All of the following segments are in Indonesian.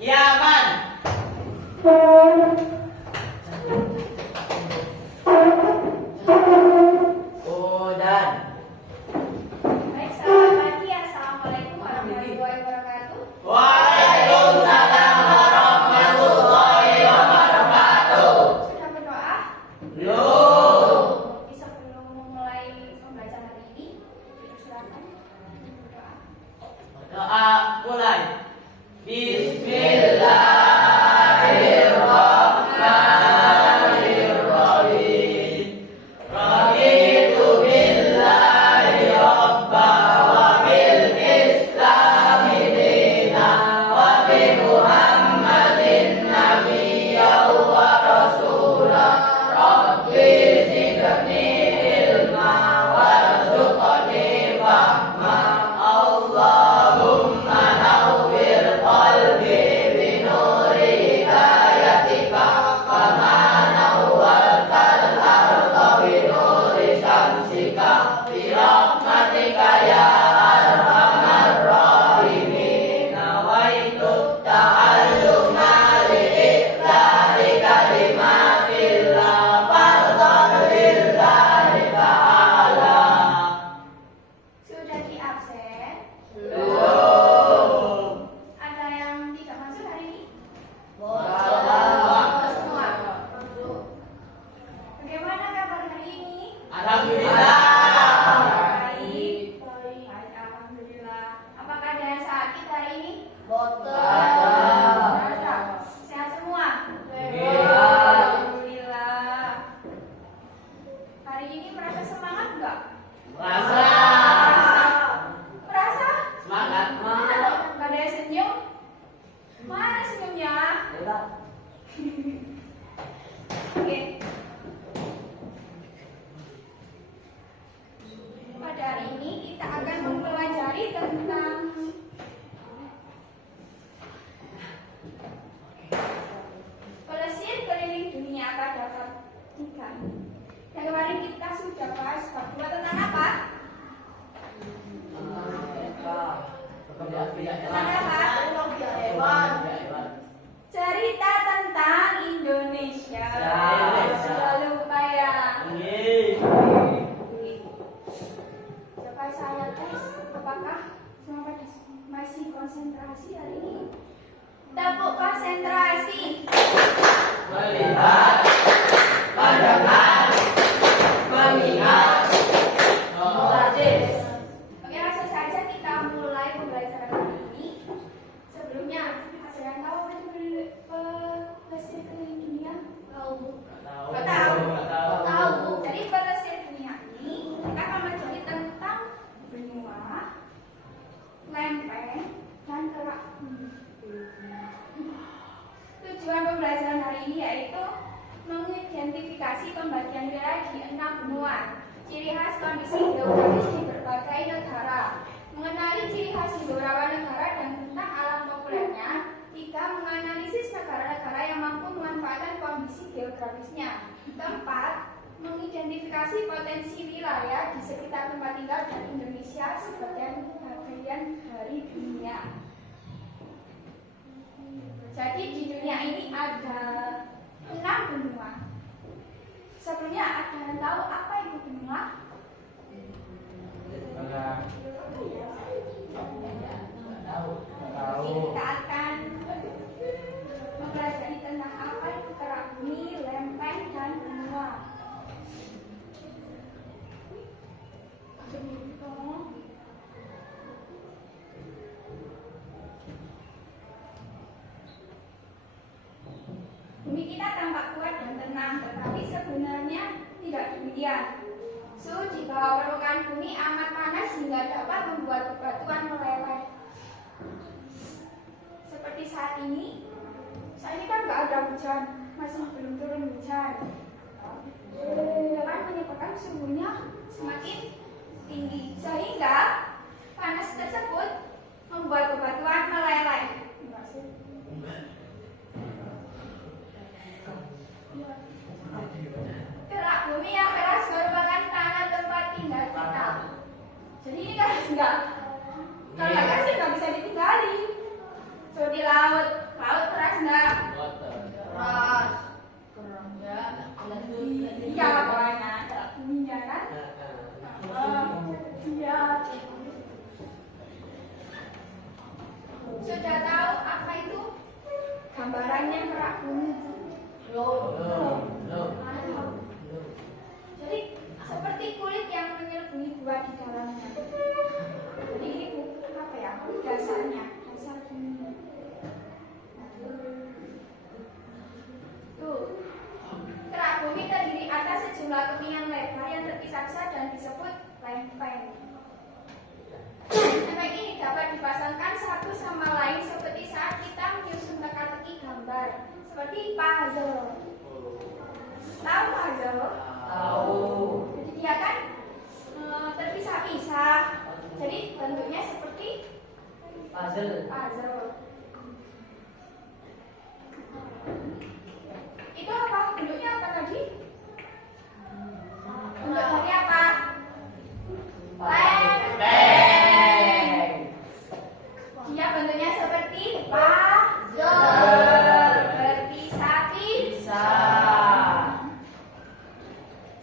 Yaman. Udan. Baik, selamat pagi. Assalamualaikum warahmatullahi wabarakatuh. Waalaikumsalam warahmatullahi wabarakatuh. Sudah berdoa? Belum. Bisa belum memulai pembelajaran hari ini? Silakan berdoa. Doa mulai. Bismillahirrahmanirrahim. Raditu billahi rabba wa bil islami dina wa bi Muhammadin nabiyya wa rasula. Rabbi zidni ilma warzuqni fahma. Allahumma nawwir qalbi binuri hidayatika kama nawwartal arda binuri syamsika bi rahmatika ya arhamar rahimin. Nawaitu ta'alluma li iqlali kalimatillah fardhan lillahi ta'ala. Sudah di absen? Belum. Ada yang tidak masuk hari ini? Salah. Semua. Bagaimana kabar hari ini? Alhamdulillah. Baik. Baik, alhamdulillah. Apakah ada yang sakit hari ini? Ada. Ada. Sehat semua? Iya. Alhamdulillah. Hari ini merasa semangat enggak? Rasa Merasa? semangat. Gak ada yang senyum? Mana senyumnya? Oke. Pada hari ini kita akan mempelajari tentang pelesir keliling dunia pada bab 3. Yang kemarin kita sudah bahas bab 2 tentang apa? Tentang apa? Cerita tentang Indonesia. Sudah lupa ya? Coba saya tes, apakah semua masih konsentrasi hari ini? Tepuk konsentrasi. Melihat, mendengar, mengingat, mengajar. Oke, langsung saja kita mulai pembelajaran hari ini. Sebelumnya, ada yang tahu apa itu pelesir keliling dunia? Nggak tahu. Jadi pelesir dunia ini kita akan mempelajari tentang benua, lempeng, dan kerak bumi. Tujuan pembelajaran hari ini yaitu mengidentifikasi pembagian wilayah di 6 benua, ciri khas kondisi geografis di berbagai negara, mengenali ciri khas di beberapa negara dan tentang alam populernya. 3. Menganalisis negara-negara yang mampu memanfaatkan kondisi geografisnya. 4. Mengidentifikasi potensi wilayah di sekitar tempat tinggal dan Indonesia sebagai bagian dari dunia. Jadi di dunia ini ada 6 benua. Sebelumnya ada yang tahu apa itu benua? Kita akan mempelajari tentang apa itu kerak bumi, lempeng, dan benua. Bumi kita tampak kuat dan tenang, tetapi sebenarnya tidak demikian. Suhu di bawah permukaan bumi amat panas hingga dapat membuat bebatuan meleleh. Seperti saat ini kan nggak ada hujan, masih belum turun hujan. Kan menyebabkan suhunya semakin tinggi, sehingga panas tersebut membuat bebatuan meleleh. Kerak bumi yang keras merupakan tanah tempat tinggal kita. Jadi ini keras enggak? Kalau nggak keras ya nggak bisa ditinggali. Seperti laut, laut. Laut keras enggak? Water. Keras. Ya. Iya, pokoknya ada bunyinya kan? Iya. Sudah tahu apa itu gambarannya merak bumi? Jadi seperti kulit yang menyelubungi buah di dalamnya. Jadi ini apa ya? Dasarnya, dasar bumi. Tuh, kerak bumi terdiri atas sejumlah kepingan lebar yang terpisah-pisah dan disebut lempeng. Lempeng ini dapat dipasangkan satu sama lain seperti saat kita menyusun teka-teki gambar, seperti puzzle. Tahu puzzle? Tahu. Jadi dia kan terpisah-pisah. Jadi bentuknya seperti Puzzle. puzzle. Itu apa? Bentuknya apa tadi? Bentuk dari apa? Lempeng. Dia bentuknya seperti puzzle. Berpisah-pisah.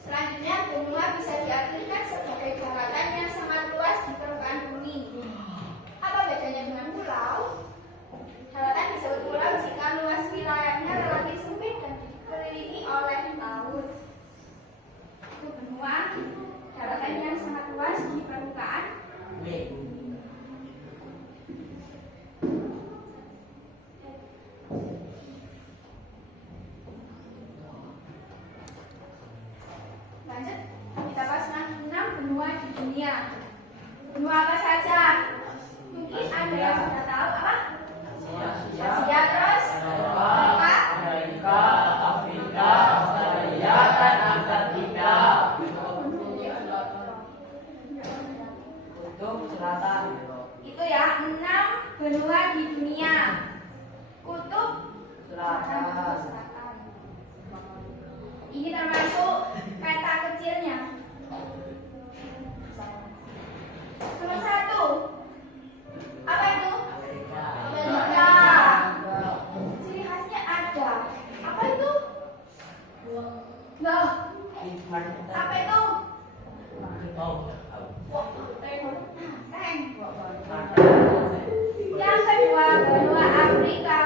Selanjutnya, benua bisa diartikan sebagai daratan yang sangat luas di permukaan bumi. Apa bedanya dengan pulau? Daratan disebut pulau jika luas wilayahnya relatif sempit dan dikelilingi oleh laut. Itu benua, daratan yang sangat luas di permukaan bumi. Lanjut, kita bahas 6 benua di dunia. Benua apa saja? Mungkin ada yang sudah tahu apa? Asia terus? Eropa? Amerika, Afrika, Australia, dan Antartika. Kutub Selatan. Itu ya, 6 benua di dunia. Kutub Selatan. Ini termasuk peta kecilnya. Nomor 1. Apa itu? Amerika. Ciri khasnya ada. Apa itu? Loh. Apa itu? Tank. Yang kedua, benua Afrika.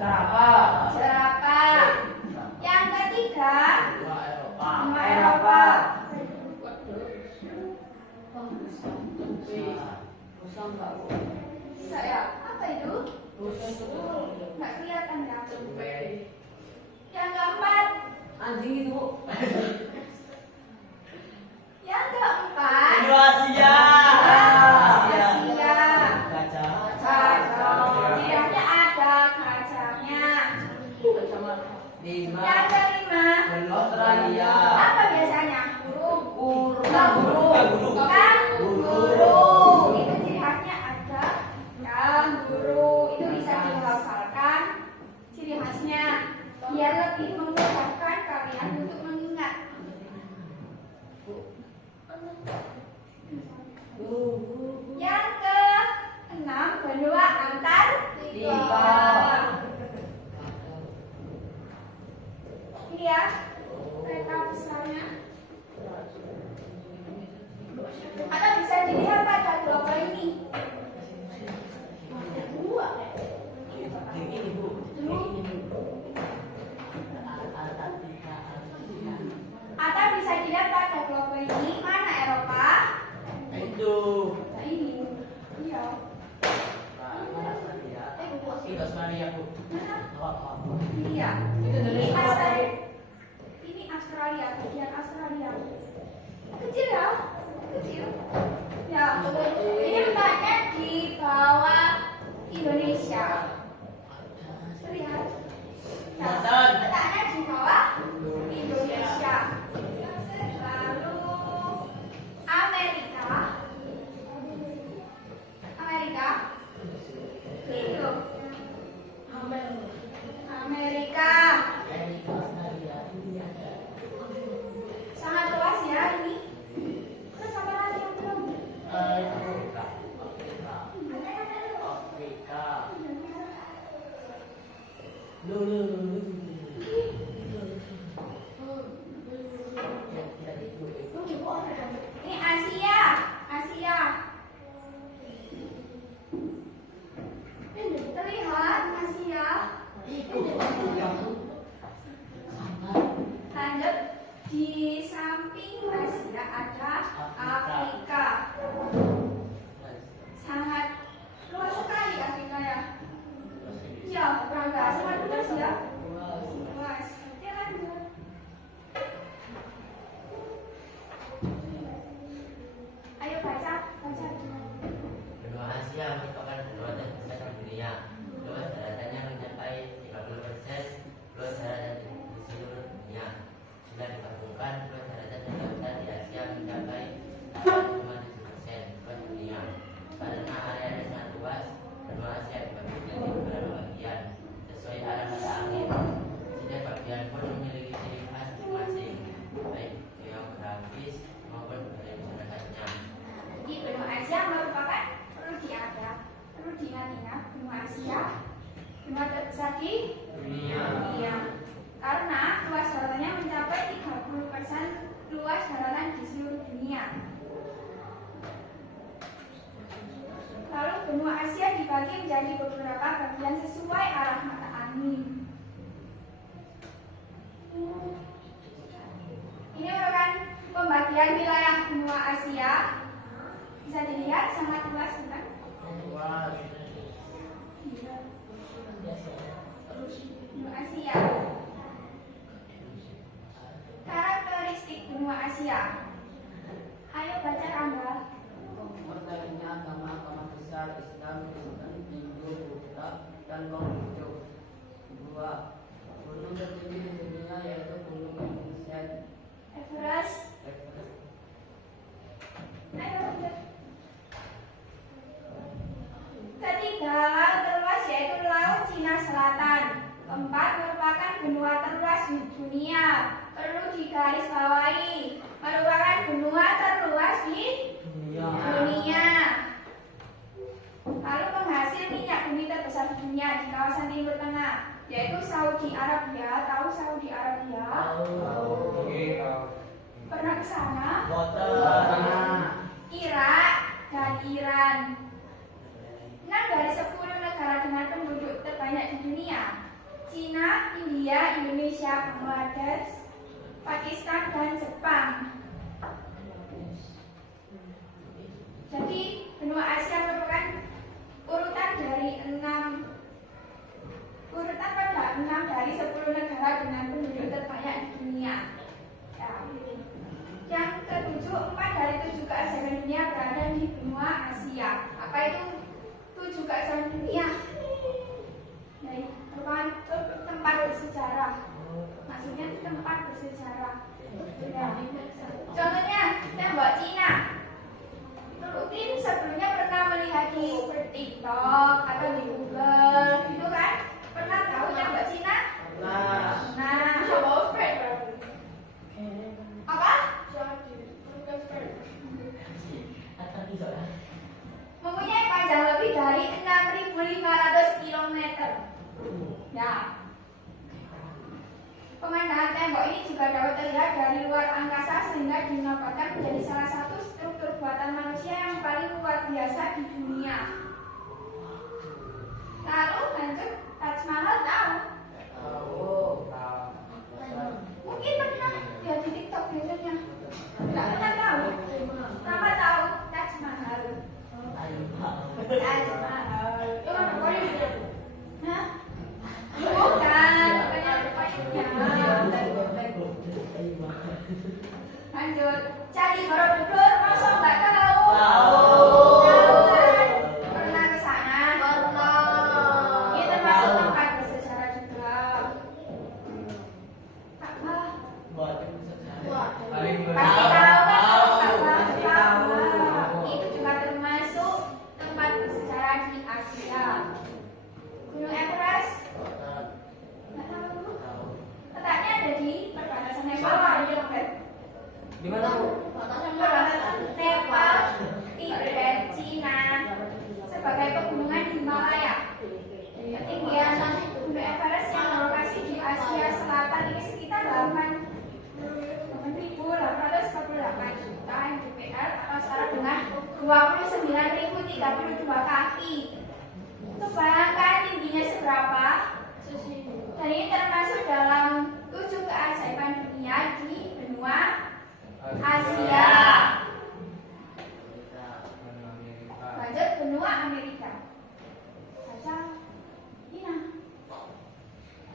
Jerapah. Yang ketiga, benua Eropa. Bisa ya? Apa itu? Nggak kelihatan ya? Yang keempat. Anjing itu, Bu. Yang keempat. Benua Asia. Asia. Gajah. Jirafnya ada gajahnya. 5. Yang kelima. Australia. Apa biasanya? Kanguru. Kanguru. Itu ciri khasnya ada kanguru. Itu bisa dihafalkan. Ciri khasnya biar lebih memudahkan kalian untuk mengingat. Yang ke-6, benua Antartika. Ini ya, peta besarnya. Atau bisa dilihat pada global ini. Ada dua. Atau bisa dilihat pada global ini. Mana Eropa? Itu. Nah ini. Iya. Itu Australia, Bu. Iya. Itu Ini Australia, bagian Australia. Kecil ya? Kecil. Ya, ini letaknya di bawah Indonesia. Lihat. Nah, letaknya di bawah Indonesia. Lalu Amerika. Itu. Amerika. Sangat luas ya ini. Terus apa lagi yang belum? Ini Asia, Asia. Terlihat Asia. Lanjut, di samping Asia ada Afrika. Sangat luas sekali Afrika ya. Ya, Rangga, sangat luas ya. Luas. Oke, lanjut. Ayo baca, baca. Benua Asia merupakan benua terbesar di dunia. Luas daratannya mencapai 30% luas daratan di seluruh dunia. Jika digabungkan, luas daratan dan lautan di Asia mencapai 8,7% luas dunia. Karena areanya sangat luas, benua Asia dibagi menjadi beberapa bagian sesuai arah mata angin. Setiap bagian pun memiliki ciri khas masing-masing, baik geografis maupun budaya masyarakatnya. Di benua Asia merupakan perlu diingat benua Asia benua terbesar di Dunia. dunia karena luas daratannya mencapai 30% luas daratan di seluruh dunia. Lalu benua Asia dibagi menjadi beberapa bagian sesuai arah mata angin. Ini merupakan pembagian wilayah benua Asia. Bisa dilihat sangat luas, bukan? Benua Asia. Karakteristik benua Asia. Ayo baca Rangga. Pertanyaannya agama besar Islam, Kristen, Hindu, Buddha, dan Konghucu. 2. Gunung tertinggi di dunia yaitu Gunung Everest. Everest. Ayo lanjut. Ketiga, laut terluas yaitu Laut Cina Selatan. Keempat, merupakan benua terluas di dunia. Perlu digarisbawahi, merupakan benua terluas di dunia. Lalu penghasil minyak bumi terbesar di dunia di kawasan Timur Tengah yaitu Saudi Arabia. Tahu Saudi Arabia? Pernah ke sana? Irak dan Iran. 6 dari 10 negara dengan penduduk terbanyak di dunia: Cina, India, Indonesia, Bangladesh, Pakistan, dan Jepang. Jadi benua Asia merupakan urutan pada 6 dari 10 negara dengan penduduk terbanyak di dunia. Ya. Yang ketujuh, 4 dari 7 keajaiban dunia berada di benua Asia. Apa itu 7 keajaiban dunia? Baik, merupakan tempat bersejarah. Maksudnya tempat bersejarah. Ya. Contohnya, tembok Cina. Rutin sebelumnya pernah melihat di TikTok atau di Google, gitu kan? Pernah tahu tembok Cina? Nah, apa? Mempunyai panjang lebih dari 6.500 km. Ya. Pemandangan tembok ini juga dapat terlihat dari luar angkasa sehingga dinobatkan menjadi salah satu struktur buatan manusia yang paling luar biasa di dunia. Lalu lanjut, Taj Mahal tahu? Mungkin pernah lihat di TikTok biasanya. Tidak pernah tahu. Kenapa tahu Taj Mahal? Taj Mahal. Hah? Bukan, lanjut. Candi Borobudur, masa nggak tahu? Tahu kan? Pernah ke sana? Pernah. Ini termasuk tempat bersejarah juga. Ka'bah. Pasti tahu kan? Ka'bah. Itu juga termasuk tempat bersejarah di Asia. Gunung Everest. Nggak tahu. Letaknya ada di perbatasan Nepal. Di mana, Bu? Perbatasan Nepal, Tibet, Cina, sebagai pegunungan Himalaya. Ketinggian Gunung Everest yang 32 kaki. Untuk bayangkan tingginya seberapa? Dan ini termasuk dalam 7 keajaiban dunia di benua Asia. Lanjut benua Amerika. Baca Dina.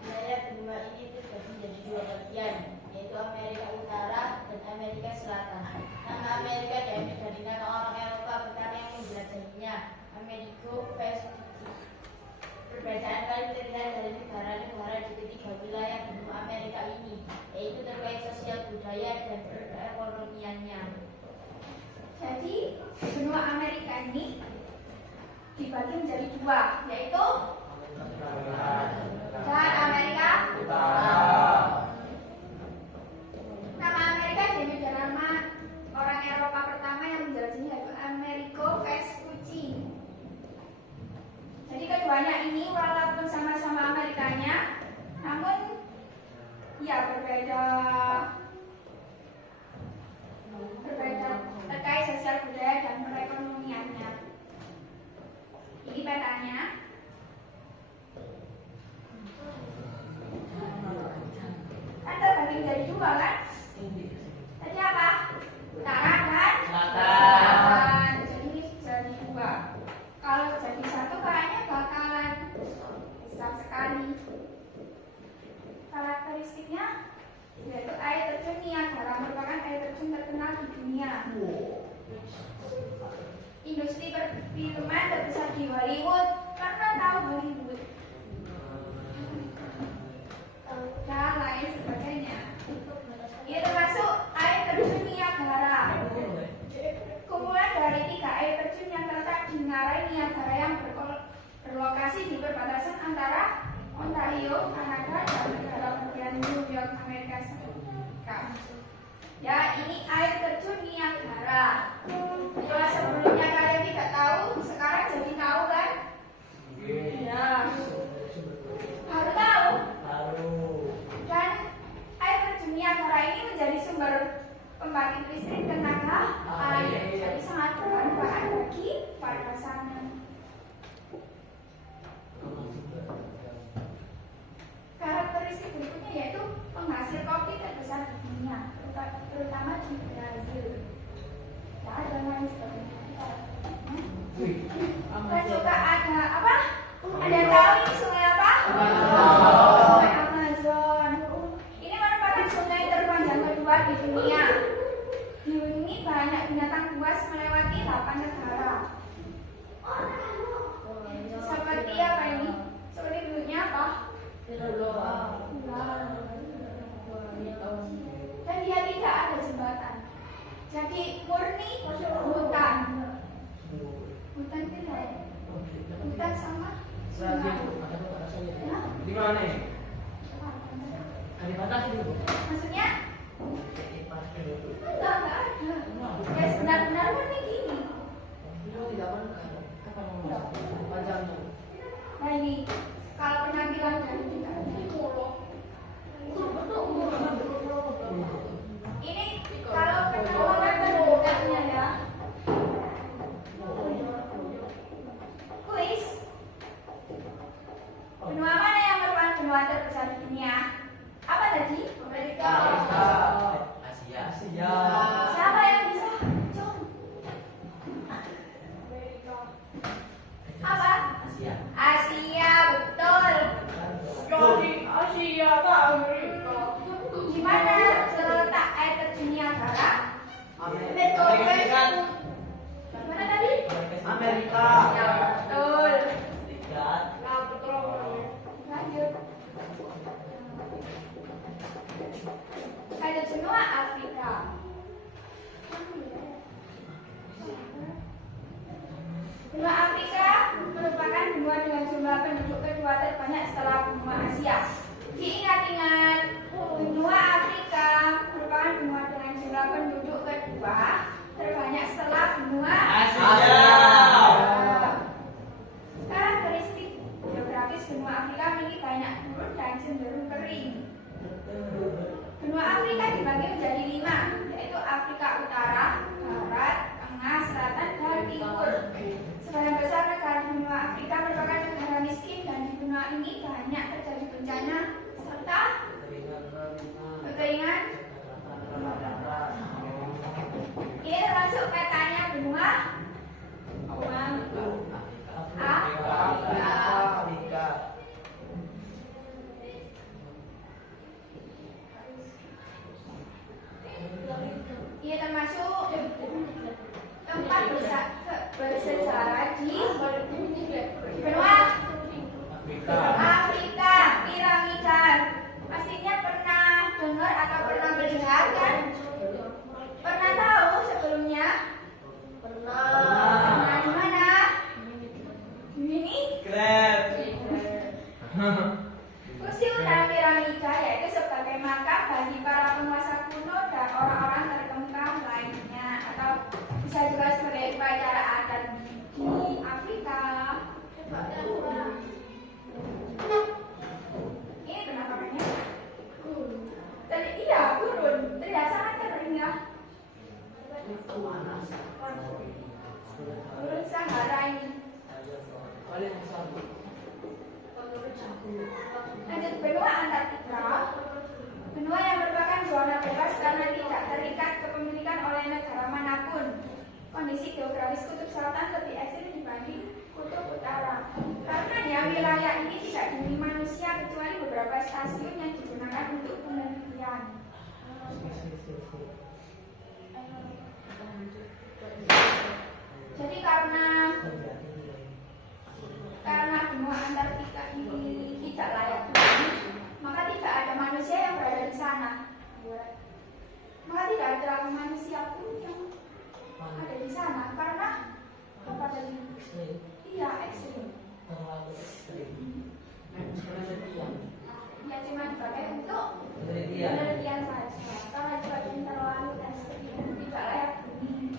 Wilayah benua ini terbagi menjadi 2 bagian, yaitu Amerika Utara dan Amerika Selatan. Nama Amerika diambil dari nama orang Eropa pertama yang menjelajahinya, Amerigo Vespucci. Perbedaan paling terlihat dari negara-negara di ketiga wilayah benua Amerika ini, yaitu terkait sosial budaya dan perekonomiannya. Jadi benua Amerika ini dibagi menjadi 2, yaitu dan Amerika Utara. Nama Amerika diambil dari nama orang Eropa pertama yang menjelajahi, yaitu Amerigo Vespucci. Jadi keduanya ini walaupun sama-sama Amerikanya, namun ya berbeda terkait sosial budaya dan perekonomiannya. Ini petanya. Kan terbagi menjadi 2 kan? Tadi apa? Utara dan selatan. Jadi ini jadi 2. Kalau jadi 1 kayaknya bakalan besar sekali. Karakteristiknya yaitu air terjun Niagara merupakan air terjun terkenal di dunia. Industri perfilman terbesar di Hollywood. Karena tahu Hollywood dan lain sebagainya. Ini termasuk air terjun Niagara. Kumpulan dari 3 air terjun yang terletak di ngarai Niagara yang berlokasi di perbatasan antara Ontario, Kanada, dan negara bagian New York, Amerika Serikat. Ya, ini air terjun Niagara. Kalau sebelumnya kalian tidak tahu, sekarang jadi tahu kan? Ya. Baru tahu? Dan air terjun Niagara ini menjadi sumber pembangkit listrik tenaga air. Jadi sangat bermanfaat bagi warga sana. Karakteristik berikutnya yaitu penghasil kopi terbesar di dunia, terutama di Brazil. Ya, ada lain sebagainya. Dan juga ada apa? Ada yang tahu ini sungai apa? Sungai Amazon. Ini merupakan sungai terpanjang kedua di dunia. Di ini banyak binatang buas melewati 8 negara. Seperti apa ini? Seperti bentuknya apa? Dan dia tidak ada jembatan. Jadi murni hutan. Hutan tidak. Hutan sama sungai. Ya? Di mana ya? Maksudnya? Enggak ada. Ya benar-benar murni gini. Tidak pernah. Panjangnya. Nah ini kalau penampilan dari kita ini kalau penerbangan penduduknya ya. Kuis. Benua mana yang merupakan benua terbesar di dunia? Apa tadi? Amerika. Asia. Siapa yang bisa? John. Apa? Asia. Asia, betul. Jadi Asia tak Amerika. Di mana terletak air terjun Niagara? Amerika. Di mana tadi? Amerika. Ya, betul. Serikat. Lanjut. Ada benua Afrika. Benua Afrika merupakan benua dengan jumlah penduduk kedua terbanyak setelah benua Asia. Diingat-ingat, benua Afrika merupakan benua dengan jumlah penduduk kedua terbanyak setelah benua Asia. Karakteristik geografis benua Afrika memiliki banyak gurun dan cenderung kering. Benua Afrika dibagi menjadi 5, yaitu Afrika Utara, Barat, Tengah, Selatan, dan Timur. Sebagian besar negara di benua Afrika merupakan negara miskin dan di benua ini banyak terjadi bencana serta kekeringan. Ini termasuk petanya benua Afrika. Ini termasuk tempat bersejarah di benua Afrika, piramida. Pastinya pernah dengar atau pernah melihat kan? Pernah tahu sebelumnya? Pernah di mana? Ini kursi utama piramida yaitu sebagai makam bagi para penguasa kuno dan orang-orang terkemuka lainnya, atau bisa juga sebagai upacara adat di Afrika. Ini penampakannya. Iya, gurun. Terlihat sangat kering ya. Gurun Sahara ini. Lanjut, benua Antartika. Benua yang merupakan zona bebas karena tidak terikat kepemilikan oleh negara manapun. Kondisi geografis kutub selatan lebih ekstrim dibanding kutub utara. Karenanya wilayah ini tidak dihuni manusia kecuali beberapa stasiun yang digunakan untuk penelitian. Jadi karena benua Antartika ini tidak layak huni, maka tidak ada manusia yang berada di sana. Maka tidak ada manusia pun yang ada di sana karena apa tadi? Iya, ekstrim. Ya cuma dipakai untuk penelitian saja. Karena jika terlalu ekstrim tidak layak huni.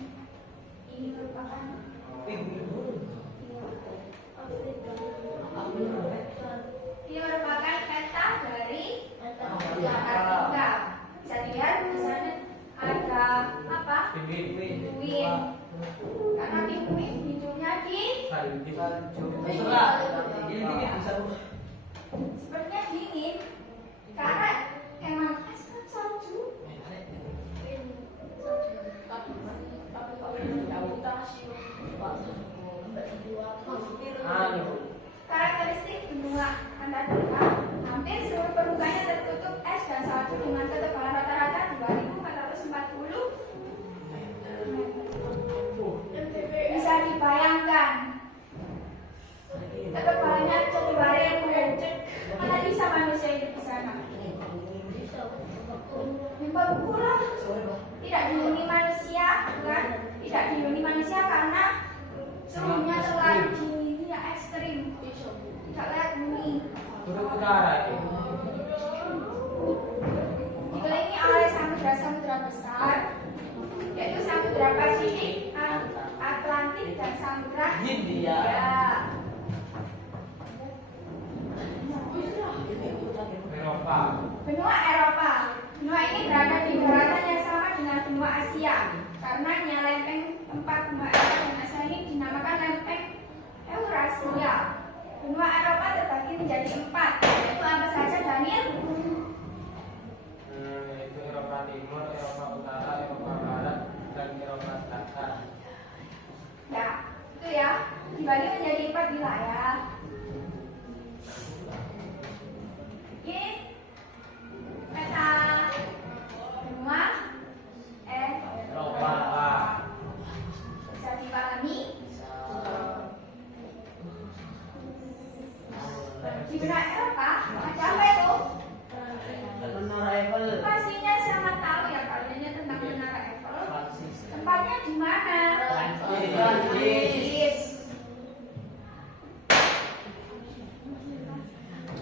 Ini merupakan peta dari Antartika. Bisa dilihat di sana ada apa? Pinguin. Karena pinguin hidupnya di sepertinya dingin. Karena emang es kan salju. Karakteristik benua Antartika, hampir seluruh permukaannya tertutup es dan salju dengan ketebalan rata-rata 2.440 bisa dibayangkan ketebalannya coba ribu. Mana bisa manusia hidup di sana? Pulau tidak dihuni manusia, bukan? Tidak dihuni manusia karena suhunya terlalu dingin, ya ekstrim, tidak layak huni. Dikelilingi oleh samudra-samudra besar, yaitu Samudra Pasifik, Atlantik, dan Samudra Hindia. Benua Eropa. Benua ini berada di daratan yang sama dengan benua Asia. Karenanya lempeng tempat benua Eropa dan Asia ini dinamakan lempeng Eurasia. Benua Eropa terbagi menjadi 4. Yaitu apa saja, Daniel? Yaitu Eropa Timur, Eropa Utara, Eropa Barat, dan Eropa Selatan. Ya, itu ya. Dibagi menjadi 4 wilayah. Ini peta benua Eropa. Bisa dipahami? Di benua Eropa ada apa itu? Menara Eiffel. Pastinya sangat tahu ya kalian tentang Menara Eiffel. Tempatnya di mana? Prancis.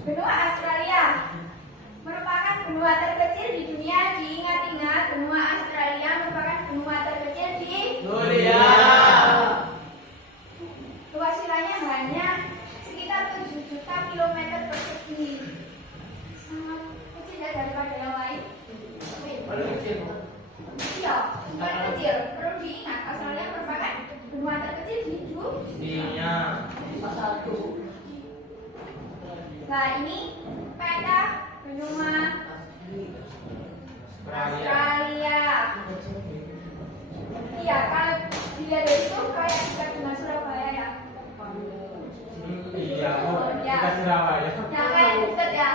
Benua Australia merupakan benua terkecil di dunia. Diingat-ingat, benua Australia merupakan benua terkecil di dunia. Luas wilayahnya hanya sekitar 7 juta kilometer persegi. Sangat kecil ya daripada yang lain. Paling kecil. Iya, sangat kecil. Perlu diingat, Australia merupakan benua terkecil di dunia. Nah, ini peta benua Australia. Iya, kalau dilihat dari itu kayak dekat dengan Surabaya ya. Iya, Ya. kita Surabaya. Ya kayak deket ya.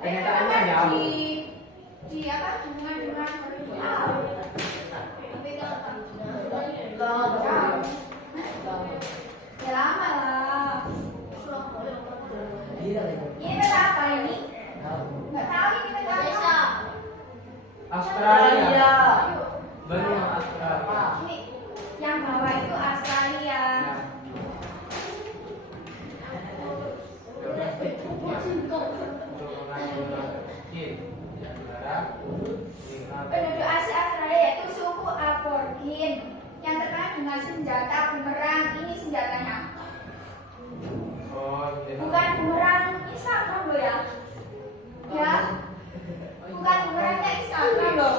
Kenyataannya jauh. Di apa? Dengan ya lama lah. Ini peta apa ini? Nggak tahu ini peta apa. Australia. Benua Australia. Ini yang bawah itu Australia. Penduduk Asia Australia yaitu suku Aborigin yang terkenal dengan senjata bumerang. Ini senjatanya. Bukan bumerang Instagram loh ya. Ya. Bukan bumerangnya Instagram loh.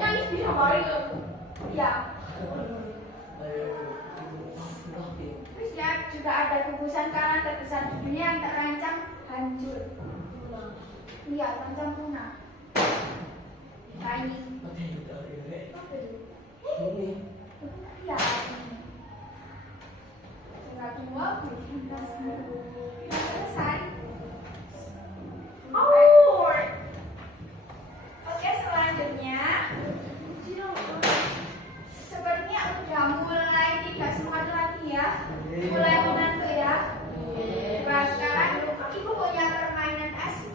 Yang ini bisa balik loh. Ya. Terus ya juga ada gugusan karang terbesar di dunia yang terancam hancur. Iya, terancam punah. Nah ini. Iya. Tinggal dua, selesai. Oh. Oke, selanjutnya. Sepertinya udah mulai tidak semangat lagi ya. Mulai mengantuk ya. Nah, sekarang ibu punya permainan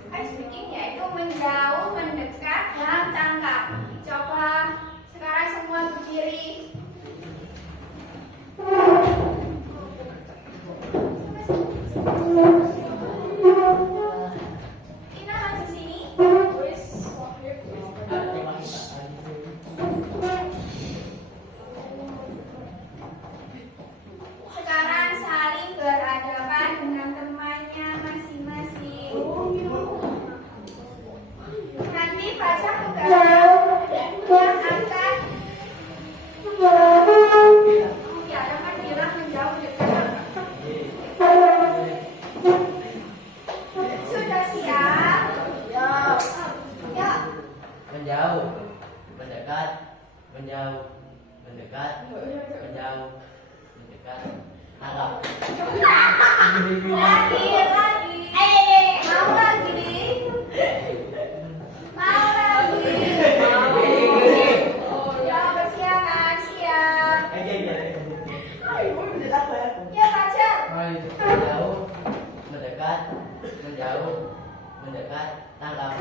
ice breaking yaitu menjauh, mendekat, dan tangkap. Coba sekarang semua berdiri. Ina maju sini. Sekarang saling berhadapan dengan temannya masing-masing. Nanti baca tugasnya yang akan ya akan bilang menjauh dekat. Sudah siap? Ya. Menjauh, mendekat, menjauh, mendekat, menjauh, mendekat, tangkap. Lagi. Mau lagi? Mau lagi? Ya, bersiapkan, siap. Ya, baca. Menjauh, mendekat, menjauh, mendekat, tangkap.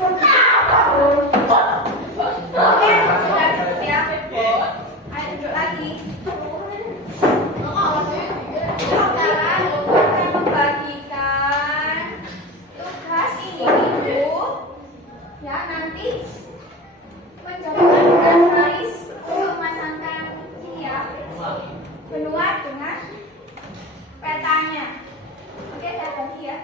Oke, sudah cukup ya. Ayo duduk lagi. Sekarang kita membagikan tugas ini dulu. Ya, nanti mencoba dengan baris untuk memasangkan ini ya. Benua dengan petanya. Oke, saya ganti ya.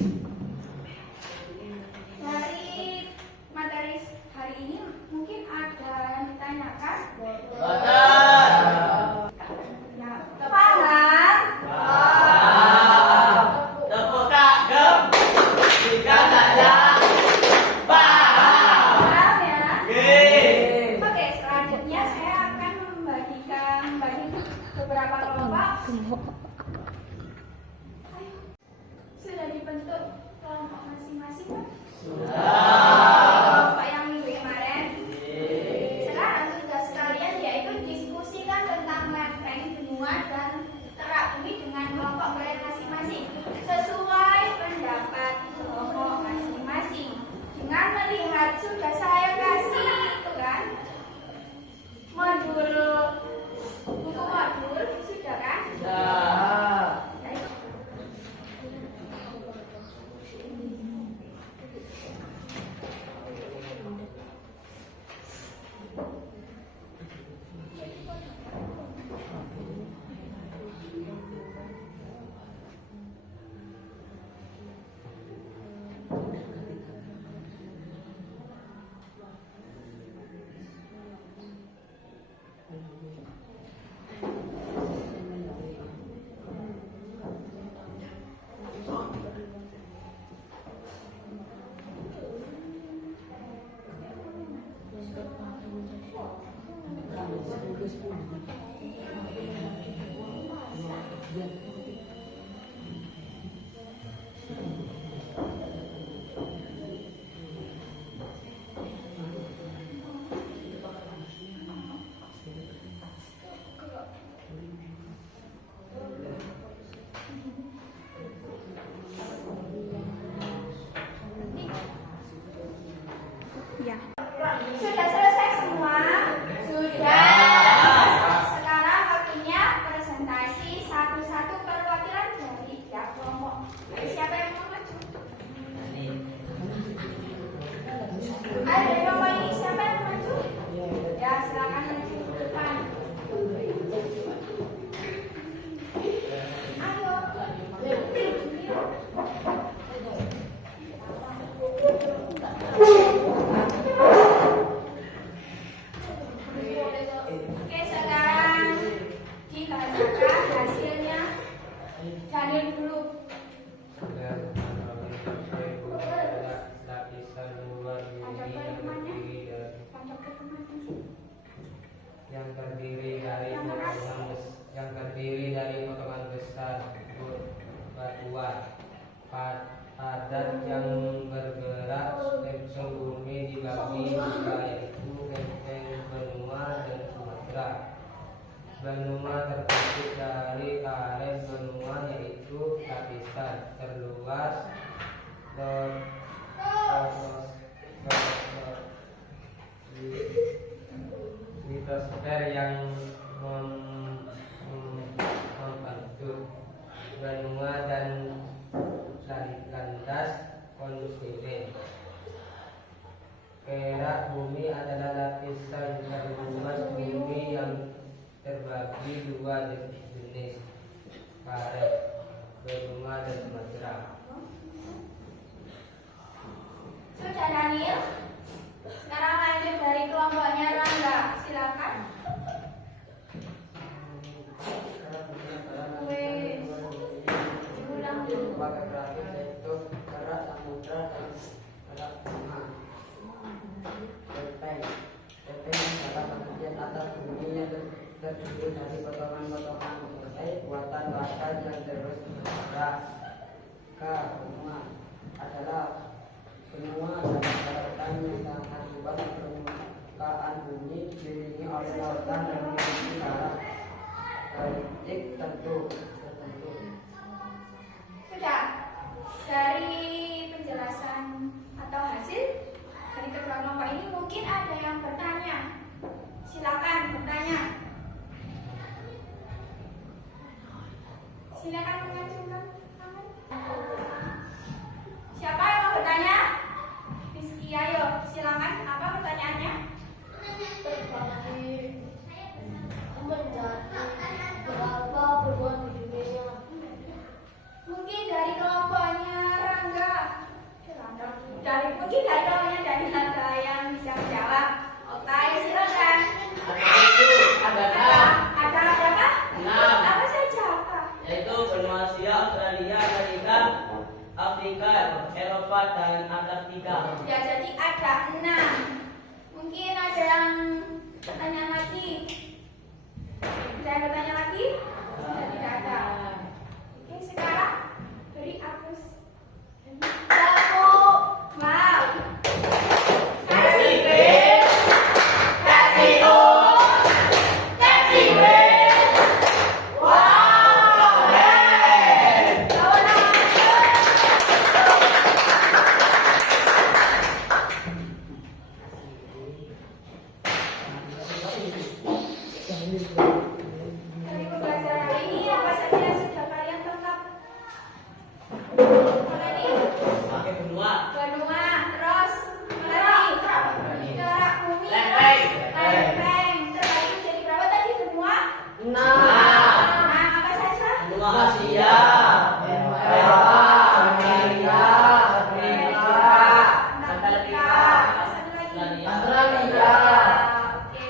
Dari materi hari ini mungkin ada yang ditanyakan. Betul. Ya, paham? Tepuk kagem. Jika saja paham. Paham ya? Oke. Oke, selanjutnya saya akan membagi beberapa kelompok. Ayo, sudah dibentuk kelompok masing-masing kan? Kelompok yang minggu kemarin. Sekarang tugas kalian yaitu diskusikan tentang lempeng benua dan terak bumi dengan kelompok kalian masing-masing sesuai pendapat kelompok masing-masing. Dengan melihat sudah saya kasih itu kan modul buku modul sudah kan? Ya, itu. Sudah selesai semua? Sudah. Sekarang waktunya presentasi satu-satu perwakilan dari tiap kelompok. Siapa yang mau maju? Ada dari kelompok ini siapa yang mau maju? Ya, silakan maju ke depan. Ayo. Oke, sekarang dibacakan hasilnya. Daniel dulu. Lapisan luar bumi yang terdiri dari potongan besar batuan padat yang bergerak. Lempeng bumi dibagi dua, yaitu lempeng benua dan Sumatera. Benua terbentuk dari karet benua, yaitu lapisan terluas litosfer yang membentuk benua dan landas kontinent. Perak bumi adalah lapisan terluas bumi yang terbagi dua jenis, karet benua dan Sumatera. Sudah Daniel. Sekarang lanjut dari kelompoknya Rangga. Silakan. Diulang dulu. Sebagai terakhir yaitu kerak samudra dan kerak bunga. Lempeng adalah bagian atas bumi yang terdiri dari potongan-potongan es buatan bakar yang terus bergerak. Benua adalah benua dan daratan yang sangat luas permukaan bumi, dikelilingi oleh lautan dan memiliki arah politik tertentu. Sudah. Dari penjelasan atau hasil dari kedua kelompok ini mungkin ada yang bertanya. Silakan bertanya. Silakan mengajukan tangan. Siapa yang mau bertanya? Rizky, ayo silakan. Apa pertanyaannya? Terbagi menjadi berapa beruang di Indonesia? Mungkin dari kelompoknya Rangga yaitu benua Asia, Australia, Amerika, Afrika, Eropa, dan Antartika. Ya, jadi ada 6. Mungkin ada yang tanya lagi. Ada yang bertanya lagi? Sudah tidak ada. Oke, sekarang beri Agus. Satu, mau. Kasih B, kasih O, kasih B. Wow, keren. Dari pembelajaran hari ini apa saja sudah kalian tangkap? Mulai Pakai benua. benua, terus lagi corak bumi, Lempeng. lempeng. Terbagi jadi berapa tadi benua? 6. Nah, apa saja? Benua Asia, Eropa, Amerika, Afrika, Antartika. Apa satu lagi? Australia. Oke.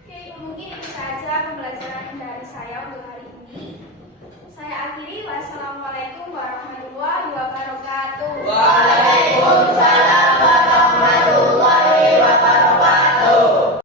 Oke, mungkin itu saja pembelajaran dari saya untuk hari ini. Saya akhiri. Wassalamualaikum